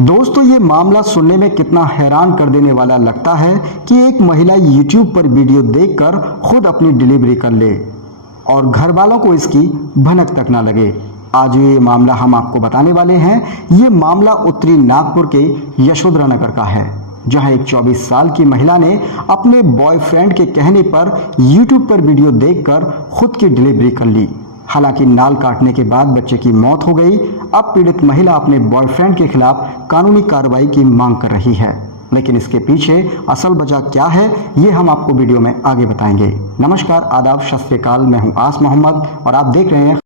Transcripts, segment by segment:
दोस्तों, ये मामला सुनने में कितना हैरान कर देने वाला लगता है कि एक महिला YouTube पर वीडियो देखकर खुद अपनी डिलीवरी कर ले और घर वालों को इसकी भनक तक ना लगे। आज ये मामला हम आपको बताने वाले हैं। ये मामला उत्तरी नागपुर के यशोधरा नगर का है, जहां एक 24 साल की महिला ने अपने बॉयफ्रेंड के कहने पर YouTube पर वीडियो देखकर खुद की डिलीवरी कर ली। हालांकि नाल काटने के बाद बच्चे की मौत हो गई। अब पीड़ित महिला अपने बॉयफ्रेंड के खिलाफ कानूनी कार्रवाई की मांग कर रही है, लेकिन इसके पीछे असल वजह क्या है ये हम आपको वीडियो में आगे बताएंगे। नमस्कार, आदाब, सत श्री अकाल। मैं हूं आस मोहम्मद और आप देख रहे हैं।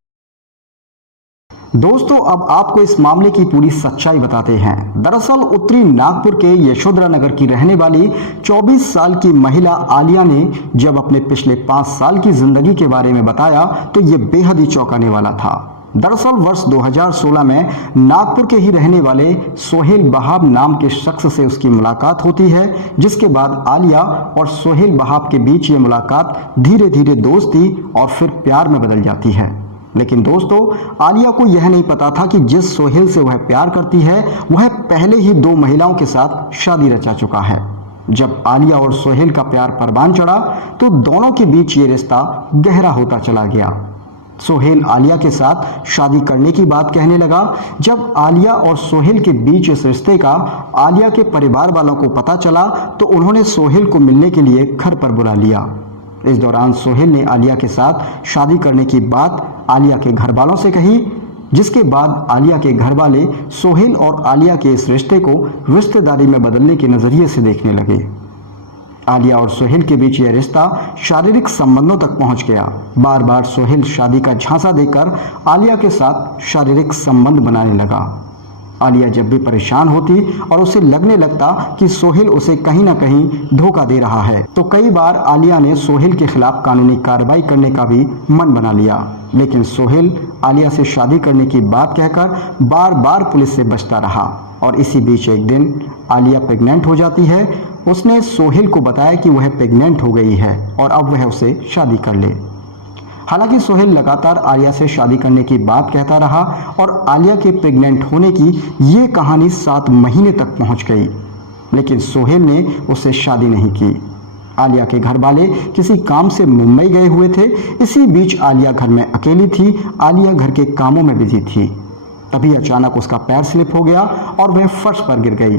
दोस्तों, अब आपको इस मामले की पूरी सच्चाई बताते हैं। दरअसल उत्तरी नागपुर के यशोधरा नगर की रहने वाली 24 साल की महिला आलिया ने जब अपने पिछले 5 साल की जिंदगी के बारे में बताया तो ये बेहद ही चौंकाने वाला था। दरअसल वर्ष 2016 में नागपुर के ही रहने वाले सोहेल बहाब नाम के शख्स से उसकी मुलाकात होती है, जिसके बाद आलिया और सोहेल बहाब के बीच ये मुलाकात धीरे धीरे दोस्ती और फिर प्यार में बदल जाती है। लेकिन दोस्तों, आलिया को यह नहीं पता था कि जिस सोहेल से वह प्यार करती है वह पहले ही 2 महिलाओं के साथ शादी रचा चुका है। जब आलिया और सोहेल का प्यार परवान चढ़ा तो दोनों के बीच ये रिश्ता गहरा होता चला गया। सोहेल आलिया के साथ शादी करने की बात कहने लगा। जब आलिया और सोहेल के बीच इस रिश्ते का आलिया के परिवार वालों को पता चला तो उन्होंने सोहेल को मिलने के लिए घर पर बुला लिया। इस दौरान सोहेल ने आलिया के साथ शादी करने की बात आलिया के घर वालों से कही, जिसके बाद आलिया के घर वाले सोहेल और आलिया के इस रिश्ते को रिश्तेदारी में बदलने के नजरिए से देखने लगे। आलिया और सोहेल के बीच यह रिश्ता शारीरिक संबंधों तक पहुंच गया। बार बार सोहेल शादी का झांसा देकर आलिया के साथ शारीरिक संबंध बनाने लगा। आलिया जब भी परेशान होती और उसे लगने लगता कि सोहेल उसे कहीं ना कहीं धोखा दे रहा है तो कई बार आलिया ने सोहेल के खिलाफ कानूनी कार्रवाई करने का भी मन बना लिया। लेकिन सोहेल आलिया से शादी करने की बात कहकर बार बार पुलिस से बचता रहा और इसी बीच एक दिन आलिया प्रेग्नेंट हो जाती है। उसने सोहेल को बताया कि वह प्रेग्नेंट हो गई है और अब वह उसे शादी कर ले। हालांकि सोहेल लगातार आलिया से शादी करने की बात कहता रहा और आलिया के प्रेग्नेंट होने की ये कहानी 7 महीने तक पहुंच गई, लेकिन सोहेल ने उससे शादी नहीं की। आलिया के घर वाले किसी काम से मुंबई गए हुए थे। इसी बीच आलिया घर में अकेली थी। आलिया घर के कामों में बिजी थी। तभी अचानक उसका पैर स्लिप हो गया और वह फर्श पर गिर गई।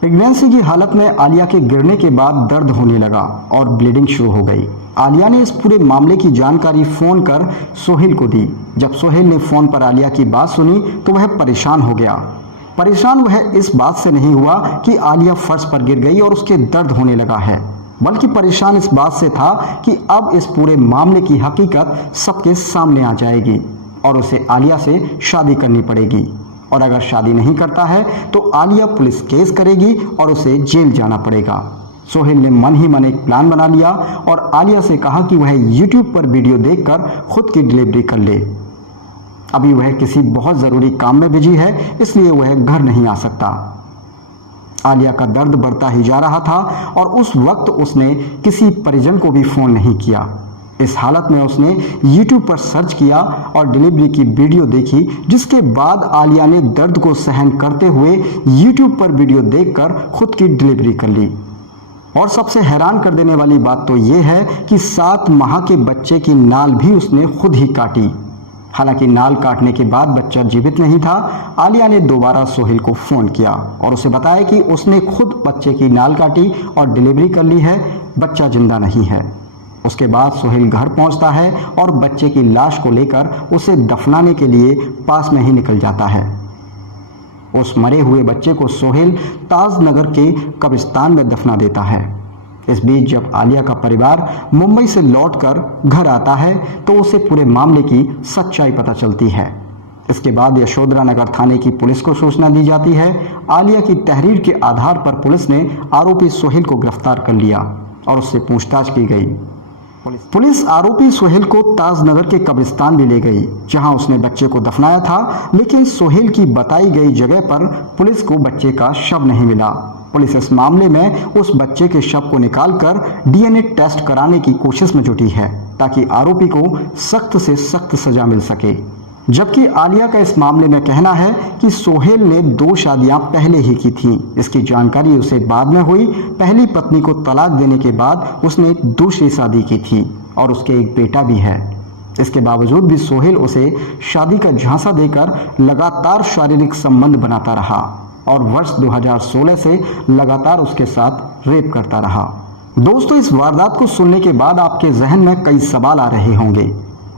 प्रेगनेंसी की हालत में आलिया के गिरने के बाद दर्द होने लगा और ब्लीडिंग शुरू हो गई। आलिया ने इस पूरे मामले की जानकारी फोन कर सोहेल को दी। जब सोहेल ने फोन पर आलिया की बात सुनी तो वह परेशान हो गया। परेशान वह इस बात से नहीं हुआ कि आलिया फर्श पर गिर गई और उसके दर्द होने लगा है, बल्कि परेशान इस बात से था कि अब इस पूरे मामले की हकीकत सबके सामने आ जाएगी और उसे आलिया से शादी करनी पड़ेगी। और अगर शादी नहीं करता है तो आलिया पुलिस केस करेगी और उसे जेल जाना पड़ेगा। सोहेल ने मन ही मन एक प्लान बना लिया और आलिया से कहा कि वह YouTube पर वीडियो देखकर खुद की डिलीवरी कर ले। अभी वह किसी बहुत ज़रूरी काम में बिजी है, इसलिए वह घर नहीं आ सकता। आलिया का दर्द बढ़ता ही जा रहा था और उस वक्त उसने किसी परिजन को भी फ़ोन नहीं किया। इस हालत में उसने YouTube पर सर्च किया और डिलीवरी की वीडियो देखी, जिसके बाद आलिया ने दर्द को सहन करते हुए YouTube पर वीडियो देखकर खुद की डिलीवरी कर ली। और सबसे हैरान कर देने वाली बात तो ये है कि 7 माह के बच्चे की नाल भी उसने खुद ही काटी। हालांकि नाल काटने के बाद बच्चा जीवित नहीं था। आलिया ने दोबारा सोहेल को फ़ोन किया और उसे बताया कि उसने खुद बच्चे की नाल काटी और डिलीवरी कर ली है, बच्चा जिंदा नहीं है। उसके बाद सोहेल घर पहुंचता है और बच्चे की लाश को लेकर उसे दफनाने के लिए पास में ही निकल जाता है। उस मरे हुए बच्चे को सोहेल ताजनगर के कब्रिस्तान में दफना देता है। इस बीच जब आलिया का परिवार मुंबई से लौटकर घर आता है तो उसे पूरे मामले की सच्चाई पता चलती है। इसके बाद यशोधरा नगर थाने की पुलिस को सूचना दी जाती है। आलिया की तहरीर के आधार पर पुलिस ने आरोपी सोहेल को गिरफ्तार कर लिया और उससे पूछताछ की गई। पुलिस आरोपी सोहेल को ताजनगर के कब्रिस्तान भी ले गई, जहां उसने बच्चे को दफनाया था। लेकिन सोहेल की बताई गई जगह पर पुलिस को बच्चे का शव नहीं मिला। पुलिस इस मामले में उस बच्चे के शव को निकालकर DNA टेस्ट कराने की कोशिश में जुटी है, ताकि आरोपी को सख्त से सख्त सजा मिल सके। जबकि आलिया का इस मामले में कहना है कि सोहेल ने 2 शादियां पहले ही की थीं। इसकी जानकारी उसे बाद में हुई। पहली पत्नी को तलाक देने के बाद उसने दूसरी शादी की थी और उसके एक बेटा भी है। इसके बावजूद भी सोहेल उसे शादी का झांसा देकर लगातार शारीरिक संबंध बनाता रहा और वर्ष 2016 से लगातार उसके साथ रेप करता रहा। दोस्तों, इस वारदात को सुनने के बाद आपके जहन में कई सवाल आ रहे होंगे,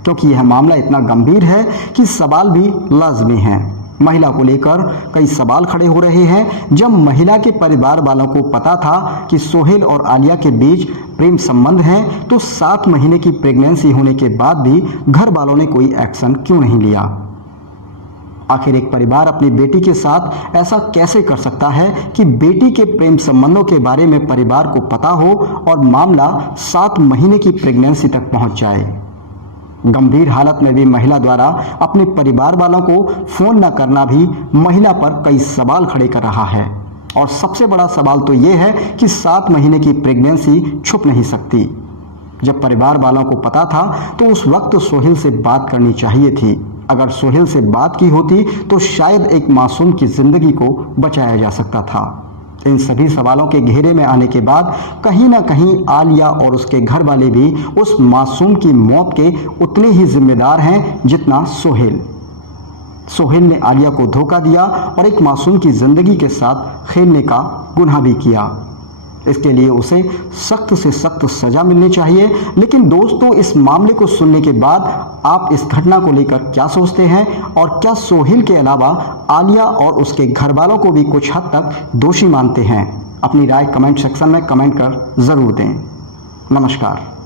क्योंकि यह मामला इतना गंभीर है कि सवाल भी लाजमी हैं। महिला को लेकर कई सवाल खड़े हो रहे हैं। जब महिला के परिवार वालों को पता था कि सोहेल और आलिया के बीच प्रेम संबंध है, तो 7 महीने की प्रेगनेंसी होने के बाद भी घर वालों ने कोई एक्शन क्यों नहीं लिया? आखिर एक परिवार अपनी बेटी के साथ ऐसा कैसे कर सकता है कि बेटी के प्रेम संबंधों के बारे में परिवार को पता हो और मामला 7 महीने की प्रेगनेंसी तक पहुंच जाए? गंभीर हालत में भी महिला द्वारा अपने परिवार वालों को फोन न करना भी महिला पर कई सवाल खड़े कर रहा है। और सबसे बड़ा सवाल तो यह है कि 7 महीने की प्रेगनेंसी छुप नहीं सकती। जब परिवार वालों को पता था तो उस वक्त सोहेल से बात करनी चाहिए थी। अगर सोहेल से बात की होती तो शायद एक मासूम की जिंदगी को बचाया जा सकता था। इन सभी सवालों के घेरे में आने के बाद कहीं ना कहीं आलिया और उसके घर वाले भी उस मासूम की मौत के उतने ही जिम्मेदार हैं जितना सोहेल। सोहेल ने आलिया को धोखा दिया और एक मासूम की जिंदगी के साथ खेलने का गुनाह भी किया। इसके लिए उसे सख्त से सख्त सजा मिलनी चाहिए। लेकिन दोस्तों, इस मामले को सुनने के बाद आप इस घटना को लेकर क्या सोचते हैं और क्या सोहेल के अलावा आलिया और उसके घर वालों को भी कुछ हद तक दोषी मानते हैं? अपनी राय कमेंट सेक्शन में कमेंट कर जरूर दें। नमस्कार।